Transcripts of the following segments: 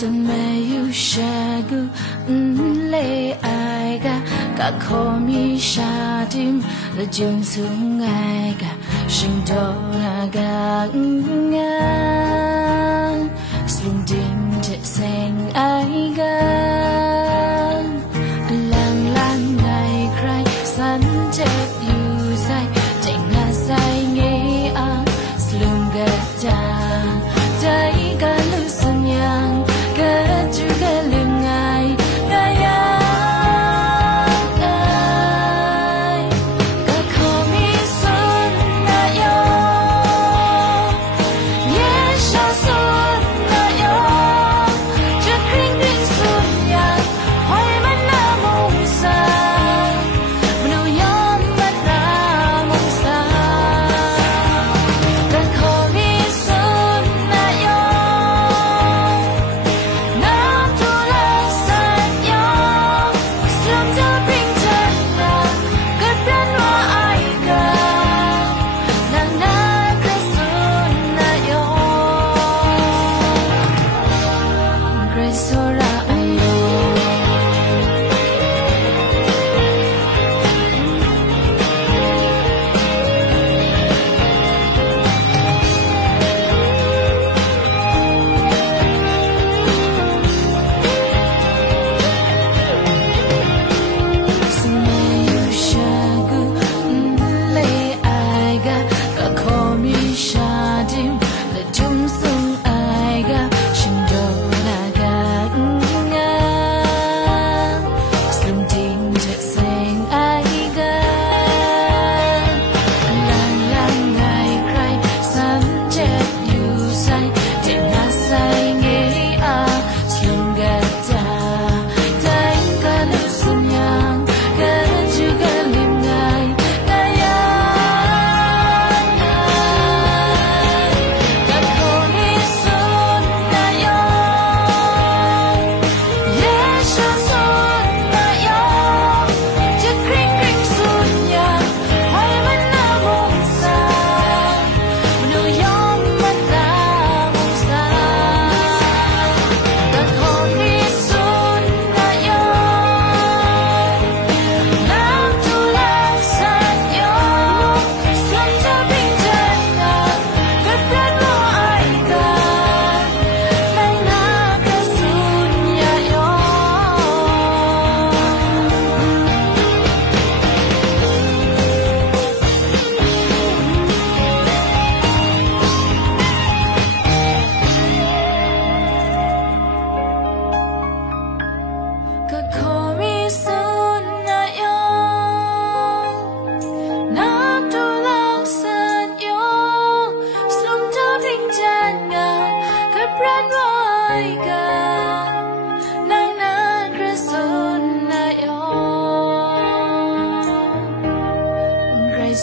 Sumayu shagu le aiga kakomi shadim the jim sungaiga shindona ga ngan slundim te sing aiga lang lang ngai cry sun jet you sai tenga sai nge a slunga ta dai ga lu sunyang ga ju ga lungai ga ya ai ga komi sun na yo ye sha sun na yo ju kring kring sun ya hoi man na mong sa mano yom man na mong sa ga komi sun na yo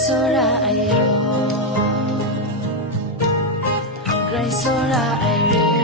Sora ayo, Sora ayo.